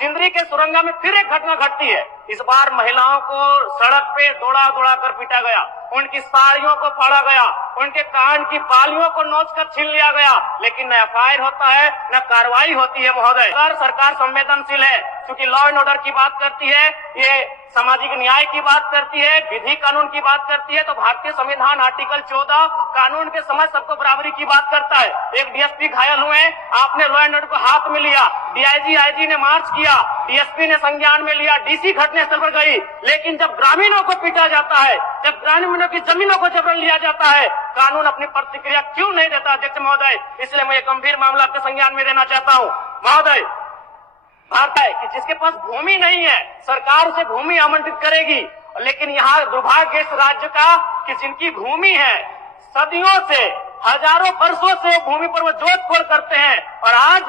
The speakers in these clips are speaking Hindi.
सिंदरी के सुरंगा में फिर एक घटना घटती है। इस बार महिलाओं को सड़क पे दौड़ा दौड़ा कर पीटा गया, उनकी साड़ियों को फाड़ा गया, उनके कान की बालियों को नोच कर छीन लिया गया, लेकिन न एफआईआर होता है न कार्रवाई होती है। महोदय, अगर सरकार संवेदनशील है, क्योंकि लॉ एंड ऑर्डर की बात करती है, ये सामाजिक न्याय की बात करती है, विधि कानून की बात करती है, तो भारतीय संविधान आर्टिकल 14 कानून के समझ सबको बराबरी की बात करता है। एक डीएसपी घायल हुए, आपने लॉ एंड ऑर्डर को हाथ में लिया, डीआईजी आईजी ने मार्च किया, डीएसपी ने संज्ञान में लिया, डीसी घटनास्थल पर गई, लेकिन जब ग्रामीणों को पीटा जाता है, जब ग्रामीणों की जमीनों को जबरन लिया जाता है, कानून अपनी प्रतिक्रिया क्यों नहीं देता? अध्यक्ष महोदय, इसलिए मैं ये गंभीर मामला आपके संज्ञान में देना चाहता हूँ। महोदय, भारत है कि जिसके पास भूमि नहीं है, सरकार उसे भूमि आवंटित करेगी, लेकिन यहाँ दुर्भाग्य इस राज्य का कि जिनकी भूमि है, सदियों से, हजारों वर्षों से भूमि पर वो जोत-खोड़ करते हैं, और आज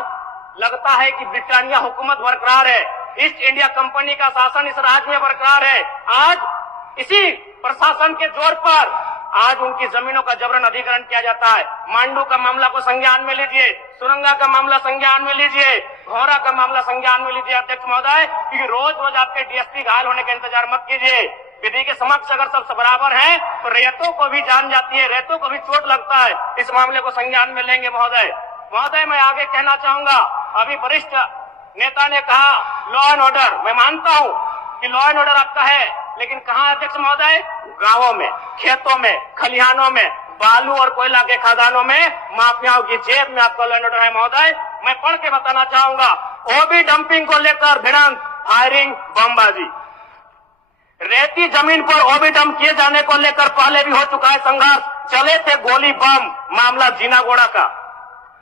लगता है कि ब्रिटानिया हुकूमत बरकरार है, ईस्ट इंडिया कंपनी का शासन इस राज्य में बरकरार है। आज इसी प्रशासन के जोर पर आज उनकी जमीनों का जबरन अधिग्रहण किया जाता है। मांडू का मामला को संज्ञान में लीजिए, सुरंगा का मामला संज्ञान में लीजिए, घोरा का मामला संज्ञान में लीजिए। अध्यक्ष महोदय, क्योंकि रोज रोज आपके डीएसपी घायल होने का इंतजार मत कीजिए। विधि के समक्ष अगर सब बराबर हैं, तो रेतों को भी जान जाती है, रेतों को भी चोट लगता है। इस मामले को संज्ञान में लेंगे। महोदय, मैं आगे कहना चाहूंगा, अभी वरिष्ठ नेता ने कहा लॉ एंड ऑर्डर, मैं मानता हूँ कि लॉ एंड ऑर्डर आपका है, लेकिन कहाँ अध्यक्ष महोदय? गांवों में, खेतों में, खलिहानों में, बालू और कोयला के खदानों में, माफियाओं की जेब में आपका लॉ एंड ऑर्डर है। महोदय, मैं पढ़ के बताना चाहूंगा, ओबी डंपिंग को लेकर भिड़ंत, फायरिंग, बमबाजी, रेती जमीन पर ओबी डंप किए जाने को लेकर पहले भी हो चुका है संघर्ष, चले थे गोली बम, मामला जीनागोड़ा का।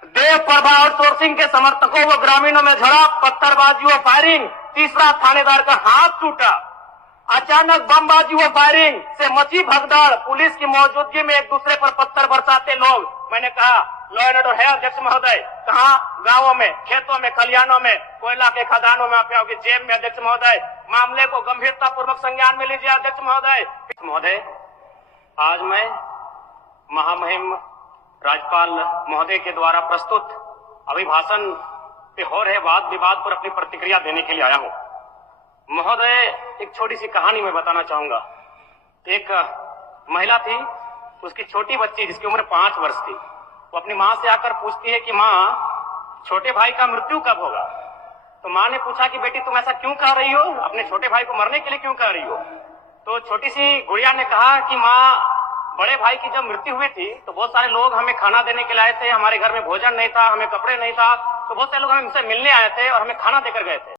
देव प्रभा आउटसोर्सिंग के समर्थकों व ग्रामीणों में झड़प, पत्थरबाजी व फायरिंग, तीसरा थानेदार का हाथ टूटा। अचानक बमबाजी व फायरिंग से मची भगदड़, पुलिस की मौजूदगी में एक दूसरे पर पत्थर बरसाते लोग। मैंने कहा लॉ एंड ऑर्डर है अध्यक्ष महोदय, कहाँ? गांवों में, खेतों में, खलिहानों में, कोयला के खदानों में, माफियाओं की जेब में। अध्यक्ष महोदय, मामले को गंभीरता पूर्वक संज्ञान में लीजिए। अध्यक्ष महोदय, आज मैं महामहिम राज्यपाल महोदय के द्वारा प्रस्तुत अभिभाषण पे हो रहे वाद विवाद पर अपनी प्रतिक्रिया देने के लिए आया हूँ। महोदय, एक छोटी सी कहानी मैं बताना चाहूंगा। एक महिला थी, उसकी छोटी बच्ची जिसकी उम्र 5 वर्ष थी, वो अपनी माँ से आकर पूछती है कि माँ, छोटे भाई का मृत्यु कब होगा? तो माँ ने पूछा कि बेटी तुम ऐसा क्यों कह रही हो, अपने छोटे भाई को मरने के लिए क्यों कह रही हो? तो छोटी सी गुड़िया ने कहा कि माँ, बड़े भाई की जब मृत्यु हुई थी तो बहुत सारे लोग हमें खाना देने के लिए आए थे, हमारे घर में भोजन नहीं था, हमें कपड़े नहीं था, तो बहुत सारे लोग हमसे मिलने आए थे और हमें खाना देकर गए थे।